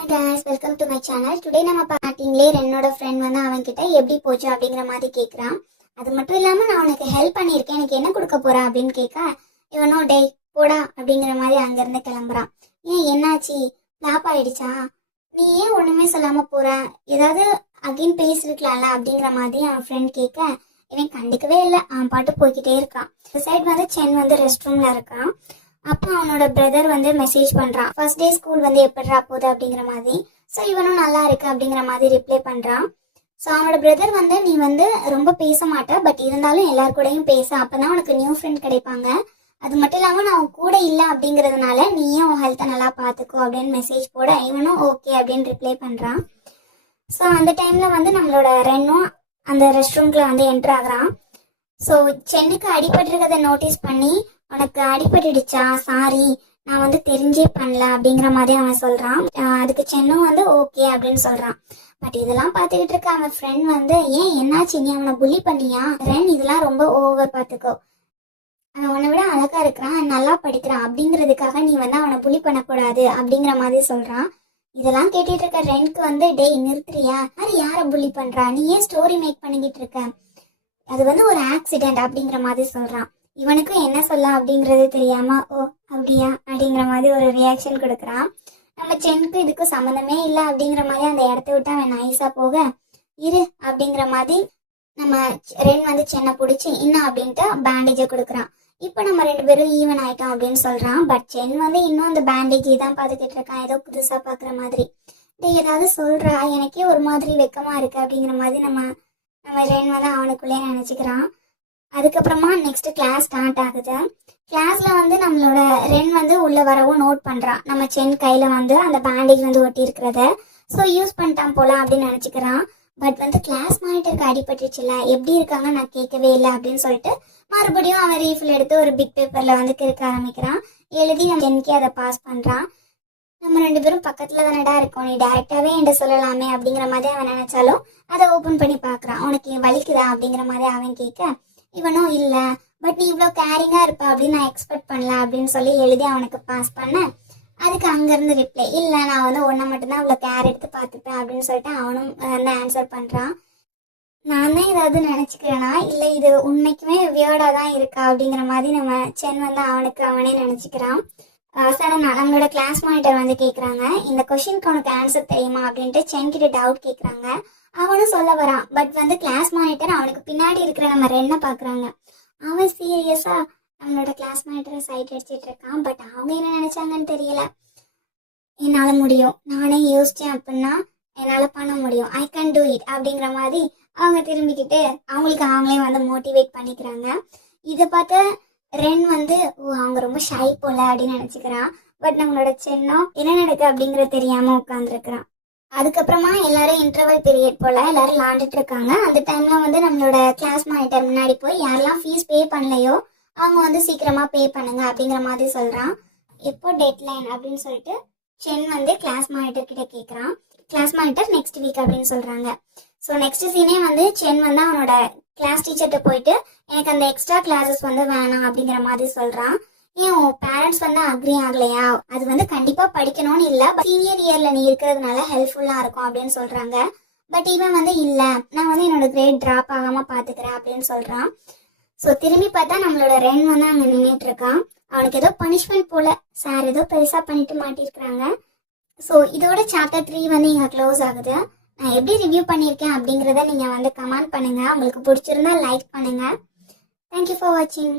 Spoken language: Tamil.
Hi guys, welcome to my channel. Today நம்ம பாட்டிங்களே என்னோட ஃப்ரெண்ட் வந்து அவன் கிட்ட எப்படி போச்சு அப்படிங்கிற மாதிரி கேக்குறான். அது மட்டும் இல்லாம நான் உனக்கு ஹெல்ப் பண்ணியிருக்கேன், எனக்கு என்ன கொடுக்க போறா அப்படின்னு கேட்க இவனோ டேய் போடா அப்படிங்கிற மாதிரி அங்கிருந்து கிளம்புறான். ஏன் என்னாச்சு, ஃபிளாப் ஆயிடுச்சா, நீ ஏன் ஒண்ணுமே சொல்லாம போற, ஏதாவது அகைன் பேசிருக்கலாம்ல அப்படிங்கிற மாதிரி அவன் ஃப்ரெண்ட் கேட்க இவன் கண்டுக்கவே இல்லை, அவன் பாட்டு போய்கிட்டே இருக்கான். இந்த சைட் வந்து சென் வந்து ரெஸ்ட் ரூம்ல இருக்கான். அப்போ அவனோட பிரதர் வந்து மெசேஜ் பண்றான், ஃபர்ஸ்ட் டே ஸ்கூல் வந்து எப்படிரா போகுது அப்படிங்கிற மாதிரி. ஸோ இவனும் நல்லா இருக்கு அப்படிங்கிற மாதிரி ரிப்ளை பண்றான். ஸோ அவனோட பிரதர் வந்து நீ வந்து ரொம்ப பேச மாட்ட, பட் இருந்தாலும் எல்லார் கூடயும் பேச, அப்பதான் உனக்கு நியூ ஃப்ரெண்ட் கிடைப்பாங்க. அது மட்டும் இல்லாம நான் உன் கூட இல்லை அப்படிங்கிறதுனால நீயும் உன் ஹெல்த்தை நல்லா பார்த்துக்கோ அப்படின்னு மெசேஜ் போட இவனும் ஓகே அப்படின்னு ரிப்ளை பண்றான். ஸோ அந்த டைம்ல வந்து நம்மளோட ரென்னும் அந்த ரெஸ்ட் ரூம்குள்ள வந்து என்டர் ஆகுறான். ஸோ சென்னுக்கு அடிபட்டிருக்கதை நோட்டீஸ் பண்ணி உனக்கு அடிபட்டுடுச்சா, சாரி நான் வந்து தெரிஞ்சே பண்ணல அப்படிங்கிற மாதிரி அவன் சொல்றான். அதுக்கு சென்னும் வந்து ஓகே அப்படின்னு சொல்றான். பட் இதெல்லாம் பார்த்துக்கிட்டு இருக்க அவன் ஃப்ரெண்ட் வந்து ஏன் என்னாச்சு, நீ அவனை புள்ளி பண்ணியா, ரென் இதெல்லாம் ரொம்ப ஓவர் பார்த்துக்கோ, அவன் உன்னை விட அழகா இருக்கிறான், நல்லா படிக்கிறான் அப்படிங்கிறதுக்காக நீ வந்து அவனை புள்ளி பண்ணக்கூடாது அப்படிங்கிற மாதிரி சொல்றான். இதெல்லாம் கேட்டுட்டு இருக்க ரென்க்கு வந்து டேய் நிறுத்துறியா, யாரை புள்ளி பண்றா, நீ ஏன் ஸ்டோரி மேக் பண்ணிக்கிட்டு இருக்க, அது வந்து ஒரு ஆக்சிடென்ட் அப்படிங்கிற மாதிரி சொல்றான். இவனுக்கும் என்ன சொல்ல அப்படிங்கறது தெரியாம ஓ அப்படியா அப்படிங்கிற மாதிரி ஒரு ரியாக்ஷன் கொடுக்குறான். நம்ம சென்னுக்கு இதுக்கும் சம்மந்தமே இல்லை அப்படிங்கிற மாதிரி அந்த இடத்த விட்டு அவன் நைஸா போக இரு அப்படிங்கிற மாதிரி நம்ம ரென் வந்து சென்னை பிடிச்சி இன்னும் அப்படின்ட்டு பேண்டேஜை கொடுக்குறான். இப்போ நம்ம ரெண்டு பேரும் ஈவன் ஆயிட்டோம் அப்படின்னு சொல்றான். பட் சென் வந்து இன்னும் அந்த பேண்டேஜ் தான் பார்த்துக்கிட்டு இருக்கான், ஏதோ புதுசா பாக்குற மாதிரி. ஏதாவது சொல்றா, எனக்கே ஒரு மாதிரி வெக்கமா இருக்கு அப்படிங்கிற மாதிரி நம்ம ரென் வந்து அவனுக்குள்ளே நினைச்சுக்கிறான். அதுக்கப்புறமா நெக்ஸ்ட் கிளாஸ் ஸ்டார்ட் ஆகுது. கிளாஸ்ல வந்து நம்மளோட ரென் வந்து உள்ள வரவும் நோட் பண்றான், நம்ம சென் கையில வந்து அந்த பேண்டேஜ் வந்து ஒட்டி இருக்கிறத. ஸோ யூஸ் பண்ணிட்டான் போல அப்படின்னு நினைச்சுக்கிறான். பட் வந்து கிளாஸ் மானிட்டருக்கு அடிபட்டுச்சுல, எப்படி இருக்காங்க நான் கேட்கவே இல்லை அப்படின்னு சொல்லிட்டு மறுபடியும் அவன் ரீஃபில் எடுத்து ஒரு பிக் பேப்பர்ல வந்து கிறுக்க ஆரம்பிக்கிறான். எழுதி நம்ம சென்கே அதை பாஸ் பண்றான். நம்ம ரெண்டு பேரும் பக்கத்துல தானடா இருக்கோம், நீ டைரக்டாவே என்கிட்ட சொல்லலாமே அப்படிங்கிற மாதிரி அவன் நினைச்சாலும் அதை ஓபன் பண்ணி பாக்குறான். உனக்கு வலிக்குதா அப்படிங்கிற மாதிரி அவன் கேட்க இவனும் இல்ல, பட் நீ இவ்வளோ கேரிங்கா இருப்ப அப்படின்னு நான் எக்ஸ்பெக்ட் பண்ணல அப்படின்னு சொல்லி எழுதி அவனுக்கு பாஸ் பண்ண. அதுக்கு அங்கிருந்து ரிப்ளை இல்ல, நான் வந்து ஒன்றை மட்டும்தான் அவ்வளோ கேர் எடுத்து பார்த்துப்பேன் அப்படின்னு சொல்லிட்டு அவனும் வந்து ஆன்சர் பண்றான். நான் தான் ஏதாவது நினைச்சுக்கிறேனா இல்லை இது உண்மைக்குமே வியர்டா தான் இருக்கா அப்படிங்கிற மாதிரி நம்ம சென் வந்து அவனுக்கு அவனே நினைச்சுக்கிறான். சடனா நம்மளோட கிளாஸ் மானிட்டர் வந்து கேட்குறாங்க, இந்த கொஸ்டினுக்கு உனக்கு ஆன்சர் தெரியுமா அப்படின்ட்டு சென் கிட்ட டவுட் கேட்குறாங்க. அவனும் சொல்ல வரான். பட் வந்து கிளாஸ் மானிட்டர் அவனுக்கு பின்னாடி இருக்கிற நம்ம ரென்னை பார்க்குறாங்க. அவன் சீரியஸா நம்மளோட கிளாஸ் மானிட்டரை சைட் அடிச்சிட்டு இருக்கான். பட் அவங்க என்ன நினைச்சாங்கன்னு தெரியல. என்னால் முடியும், நானே யோசிச்சேன் அப்படின்னா என்னால் பண்ண முடியும், ஐ கேன் டூ இட் அப்படிங்கிற மாதிரி அவங்க திரும்பிக்கிட்டு அவங்களுக்கு அவங்களே வந்து மோட்டிவேட் பண்ணிக்கிறாங்க. இதை பார்த்து ரென் வந்து அவங்க ரொம்ப ஷை போல அப்படின்னு நினைச்சுக்கிறான். பட் நம்மளோட சென்னோ என்ன நடக்கு அப்படிங்கறது தெரியாம உட்காந்துருக்கிறான். அதுக்கப்புறமா எல்லாரும் இன்டர்வல் பீரியட் போல எல்லாரும் விளாண்டுட்டு இருக்காங்க. அந்த டைம்ல வந்து நம்மளோட கிளாஸ் மானிட்டர் முன்னாடி போய் யாரெல்லாம் ஃபீஸ் பே பண்ணலையோ அவங்க வந்து சீக்கிரமா பே பண்ணுங்க அப்படிங்கிற மாதிரி சொல்றான். எப்போ டெட்லைன் அப்படின்னு சொல்லிட்டு சென் வந்து கிளாஸ் மானிட்டர் கிட்ட கேட்கறான். கிளாஸ் மானிட்டர் நெக்ஸ்ட் வீக் அப்படின்னு சொல்றாங்க. ஸோ நெக்ஸ்ட் சீனே வந்து சென் வந்து அவனோட கிளாஸ் டீச்சர்கிட்ட போயிட்டு எனக்கு அந்த எக்ஸ்ட்ரா கிளாஸஸ் வந்து வேணாம் அப்படிங்கிற மாதிரி சொல்றான். ஏன் உன் பேரண்ட்ஸ் வந்து அக்ரி ஆகலையா, அது வந்து கண்டிப்பா படிக்கணும்னு இல்லை, சீனியர் இயர்ல நீ இருக்கிறதுனால ஹெல்ப்ஃபுல்லா இருக்கும் அப்படின்னு சொல்றாங்க. பட் இவன் வந்து இல்ல, நான் வந்து என்னோட கிரேட் டிராப் ஆகாம பாத்துக்கிறேன் அப்படின்னு சொல்றான். ஸோ திரும்பி பார்த்தா நம்மளோட ரென் வந்து அங்க நின்றுட்டு இருக்கான். அவனுக்கு ஏதோ பனிஷ்மெண்ட் போல சார் ஏதோ பெருசா பண்ணிட்டு மாட்டிருக்கிறாங்க. ஸோ இதோட சாப்டர் 3 வந்து இங்க க்ளோஸ் ஆகுது. நான் எப்படி ரிவ்யூ பண்ணியிருக்கேன் அப்படிங்கிறத நீங்க வந்து கமெண்ட் பண்ணுங்க. உங்களுக்கு பிடிச்சிருந்தா லைக் பண்ணுங்க. தேங்க்யூ ஃபார் வாட்சிங்.